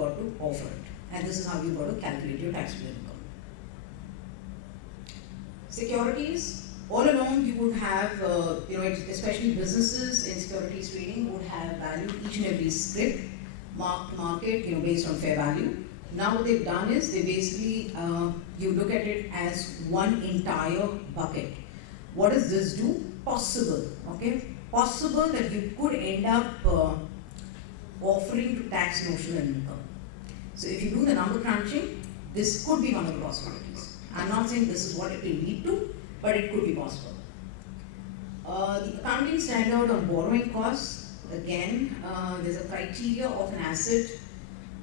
got to offer it. And this is how you've got to calculate your taxable income. Securities, all along you would have, especially businesses in securities trading would have valued each and every scrip, marked market, based on fair value. Now what they've done is they basically, you look at it as one entire bucket. What does this do? Possible, okay? Possible that you could end up offering to tax notional income. So if you do the number crunching, this could be one of the possibilities. I'm not saying this is what it will lead to, but it could be possible. The accounting standard on borrowing costs, again, there's a criteria of an asset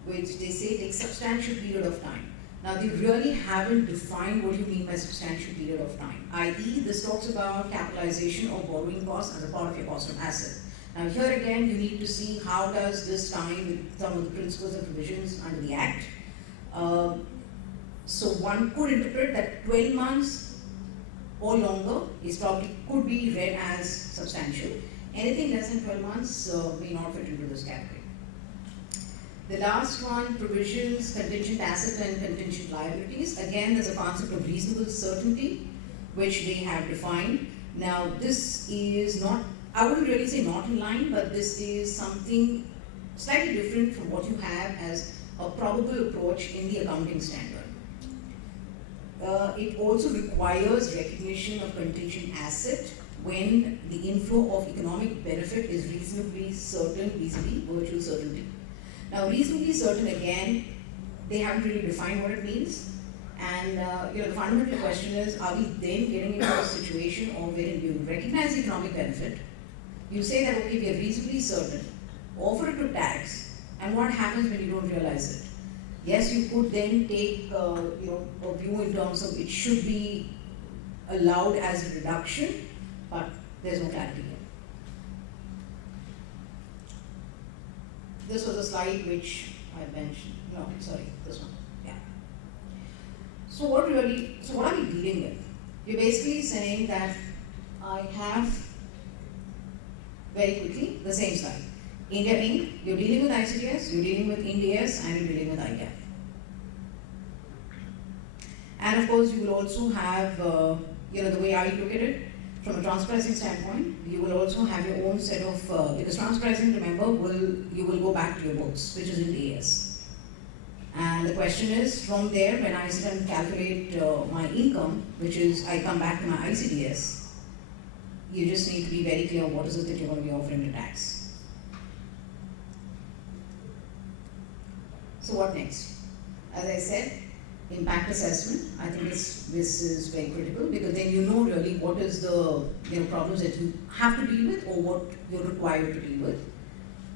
which they say takes substantial period of time. Now they really haven't defined what you mean by substantial period of time, i.e. this talks about capitalization of borrowing costs as a part of your cost of asset. Now here again you need to see how does this tie with some of the principles and provisions under the Act. So one could interpret that 12 months or longer is probably could be read as substantial. Anything less than 12 months may not fit into this category. The last one, provisions, contingent asset and contingent liabilities. Again, there's a concept of reasonable certainty, which they have defined. Now, this is not, I wouldn't really say not in line, but this is something slightly different from what you have as a probable approach in the accounting standard. It also requires recognition of contingent asset when the inflow of economic benefit is reasonably certain vis-a-vis virtual certainty. Now, reasonably certain, again, they haven't really defined what it means. And the fundamental question is, are we then getting into a situation of wherein you recognize the economic benefit, you say that, okay, we are reasonably certain, offer it to tax, and what happens when you don't realize it? Yes, you could then take a view in terms of it should be allowed as a deduction, but there's no clarity here. This was a slide which I mentioned. No, sorry, this one. Yeah. So what are we dealing with? You're basically saying that I have, very quickly, the same slide. India Inc., you're dealing with ICDS, you're dealing with Ind AS, and you're dealing with IGAAP. And of course, you will also have, the way I look at it, from a transfer pricing standpoint, you will also have your own set of, because transfer pricing, remember, you will go back to your books, which is in AS. And the question is, from there, when I sit and calculate my income, which is, I come back to my ICDS, you just need to be very clear what is it that you're going to be offering to tax. So what next? As I said, impact assessment. I think this is very critical because then you know really what is the problems that you have to deal with or what you're required to deal with.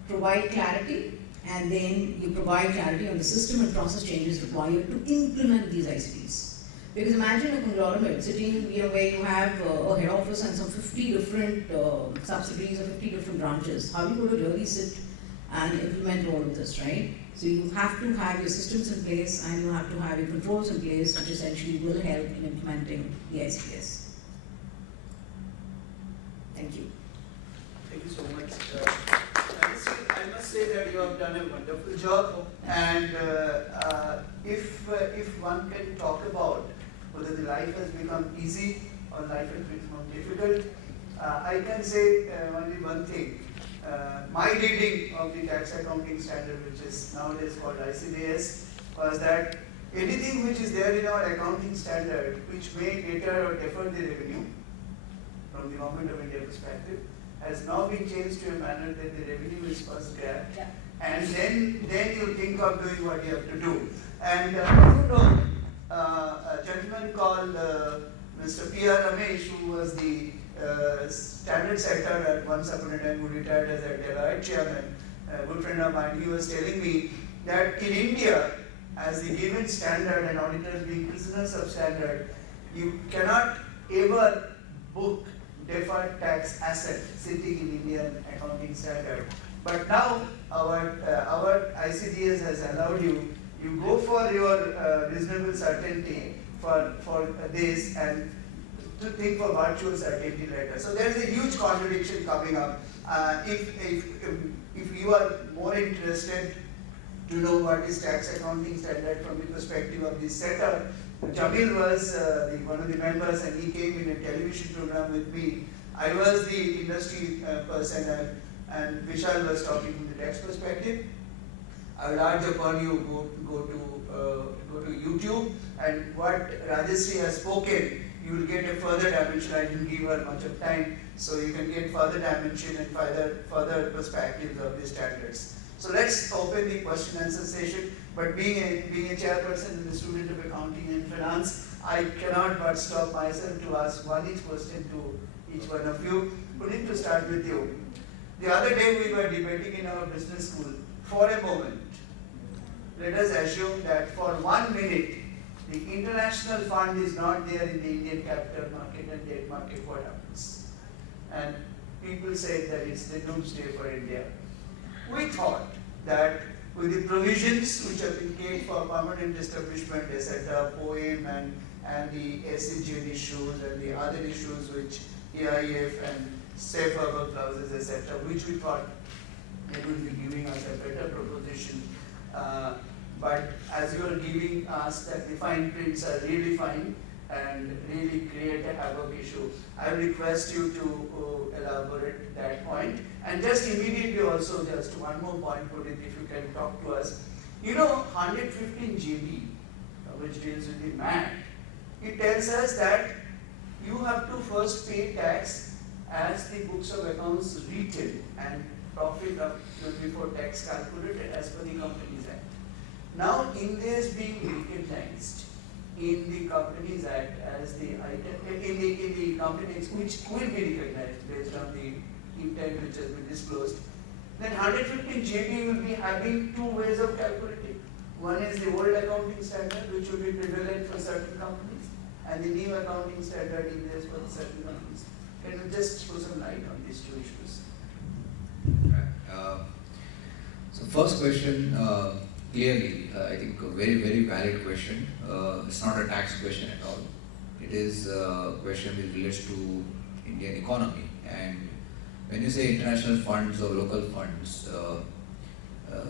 Provide clarity, and then you provide clarity on the system and process changes required to implement these ICDs. Because imagine a conglomerate sitting where you have a head office and some 50 different subsidiaries or 50 different branches. How are you going to really sit and implement all of this, right? So you have to have your systems in place and you have to have your controls in place, which essentially will help in implementing the ICDS. Thank you. Thank you so much. I must say that you have done a wonderful job. And if one can talk about whether the life has become easy or life has become difficult, I can say only one thing. My reading of the tax accounting standard, which is nowadays called ICDS, was that anything which is there in our accounting standard which may deter or defer the revenue from the Government of India perspective has now been changed to a manner that the revenue is first grabbed, and then you think of doing what you have to do. And a gentleman called Mr. P.R. Ramesh, who was the standard setter at once upon a time, who retired as a Deloitte chairman, a good friend of mine, he was telling me that in India, as the given standard and auditors being prisoners of standard, you cannot ever book deferred tax asset sitting in Indian accounting standard. But now our ICDS has allowed you go for your reasonable certainty for this and to think for virtual certainty later. So there is a huge contradiction coming up. If you are more interested to know what is tax accounting standard from the perspective of the setter. Jamil was one of the members, and he came in a television program with me. I was the industry person, and Vishal was talking from the tax perspective. I would urge upon you go to YouTube, and what Rajeshri has spoken, you will get a further dimension. I didn't give her much of time, so you can get further dimension and further perspectives of the standards. So let's open the question answer session. But being a chairperson and a student of accounting and finance, I cannot but stop myself to ask one each question to each one of you. Puneet, to start with you. The other day we were debating in our business school. For a moment, let us assume that for 1 minute, the international fund is not there in the Indian capital market and debt market. What happens? And people say that it's the doomsday for India. We thought that with the provisions which have been made for permanent establishment, etc., POEM and the SEG issues and the other issues which EIF and safe harbor clauses, etc., which we thought it would be giving us a better proposition. But as you are giving us that the fine prints are really fine and really create a havoc issue, I request you to elaborate that point. And just immediately also, just one more point, Puneet, if you can talk to us. You know, 115 GB, which deals with the MAT, it tells us that you have to first pay tax as the books of accounts written and profit of before tax calculated as per the Companies Act. Now, India is being recognized in the Companies Act as the item, in the companies which will be recognized based on the intent which has been disclosed. Then 115 JB will be having two ways of calculating. One is the old accounting standard, which will be prevalent for certain companies, and the new accounting standard in this for certain companies. Can you just throw some light on these two issues? So first question, clearly, I think a very, very valid question. It's not a tax question at all. It is a question which relates to Indian economy. And when you say international funds or local funds,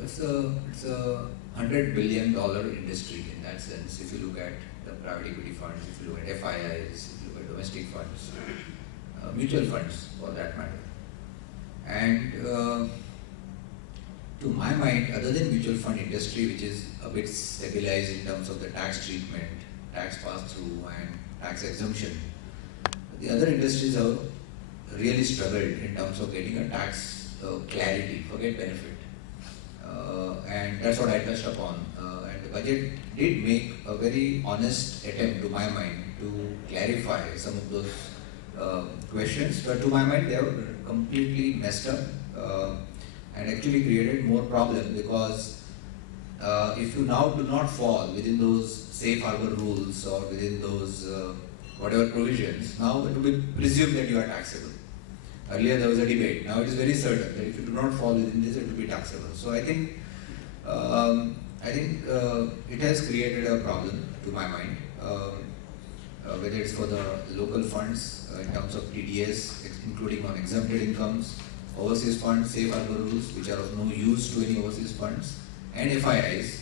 it's a $100 billion industry in that sense. If you look at the private equity funds, if you look at FIIs, if you look at domestic funds, mutual funds for that matter. And to my mind, other than mutual fund industry, which is a bit stabilized in terms of the tax treatment, tax pass-through and tax exemption, the other industries have really struggled in terms of getting a tax clarity, forget benefit. And that's what I touched upon. And the budget did make a very honest attempt, to my mind, to clarify some of those questions, but to my mind they are completely messed up and actually created more problem, because if you now do not fall within those safe harbor rules or within those whatever provisions, now it will be presumed that you are taxable. Earlier there was a debate, now it is very certain that if you do not fall within this, it will be taxable. So I think it has created a problem, to my mind. Whether it's for the local funds in terms of TDS, including on exempted incomes, overseas funds, safe harbor rules, which are of no use to any overseas funds, and FIIs,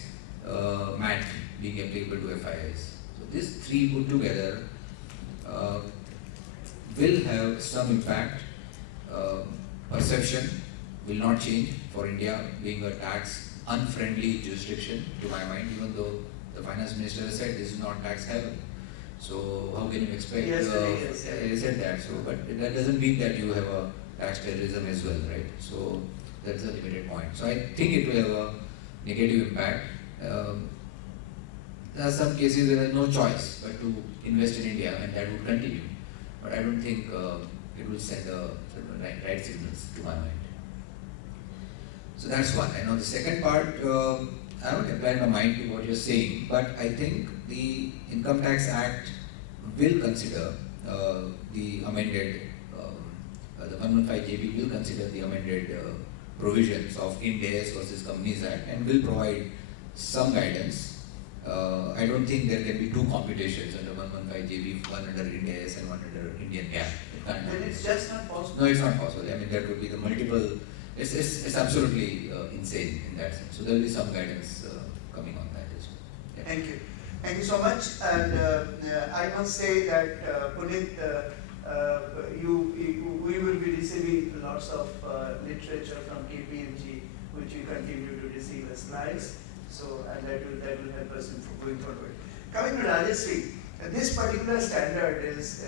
MAT being applicable to FIIs. So these three put together will have some impact. Perception will not change for India being a tax unfriendly jurisdiction, to my mind, even though the finance minister has said this is not tax haven. So how can you expect? Yes, he said that. So, but that doesn't mean that you have a tax terrorism as well, right? So that's a limited point. So I think it will have a negative impact. There are some cases where there is no choice but to invest in India, and that would continue. But I don't think it will send the right signals, to my mind. So that's one. I know the second part, I haven't applied my mind to what you're saying, but I think the Income Tax Act will consider the amended, the 115JB will consider the amended provisions of Ind AS versus Companies Act and will provide some guidance. I don't think there can be two computations under 115JB, one under Ind AS and one under Indian GAAP. Then it's just not possible. No, it's not possible. I mean, there could be the multiple it's absolutely insane in that sense. So there will be some guidance coming on that as well. Yeah. Thank you so much. And I must say that Puneet, we will be receiving lots of literature from KPMG, which we continue to receive as slides. So and that will help us in going forward. Coming to Rajashree, this particular standard is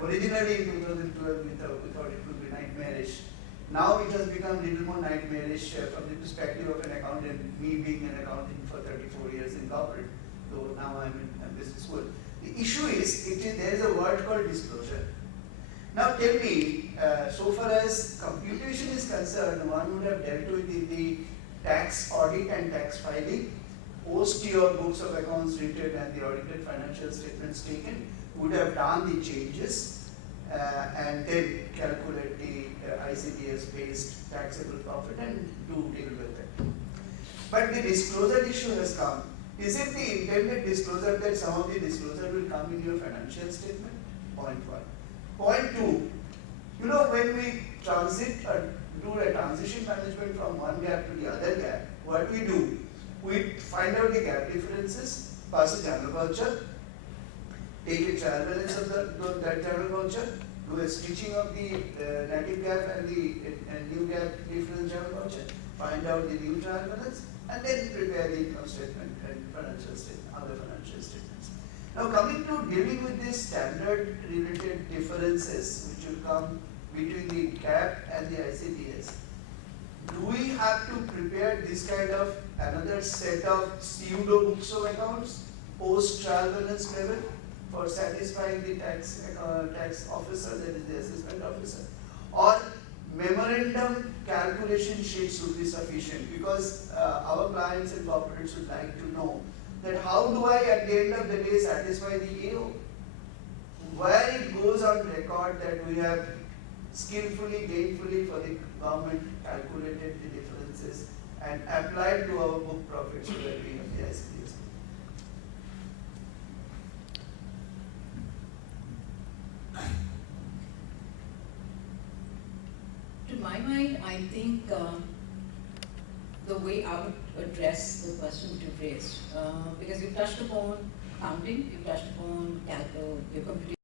originally in 2012 we thought it would be nightmarish. Now it has become a little more nightmarish from the perspective of an accountant, me being an accountant for 34 years in corporate, though now I'm in business school. The issue is, there is a word called disclosure. Now tell me, so far as computation is concerned, one would have dealt with the tax audit and tax filing, post your books of accounts written and the audited financial statements taken, would have done the changes and then calculate the ICTS based taxable profit and do deal with it. But the disclosure issue has come. Is it the intended disclosure that some of the disclosure will come in your financial statement? Point one. Point two, you know, when we do a transition management from one gap to the other gap, what we do, we find out the gap differences, pass a journal voucher, take a trial balance of that journal voucher, do a stitching of the native gap and the new gap difference journal voucher, find out the new trial balance, and then prepare the income statement and financial statement, other financial statements. Now coming to dealing with these standard related differences which will come between the gap and the ICTS, do we have to prepare this kind of another set of pseudo books of accounts post trial balance level for satisfying the tax officer, that is the assessment officer, or memorandum calculation sheets would be sufficient? Because our clients and corporates would like to know that how do I at the end of the day satisfy the AO? Where it goes on record that we have skillfully, gainfully for the government calculated the differences and applied to our book profits so that we have the ICTS. To my mind, I think the way I would address the question that you've raised, because you've touched upon accounting, you've touched upon your computing.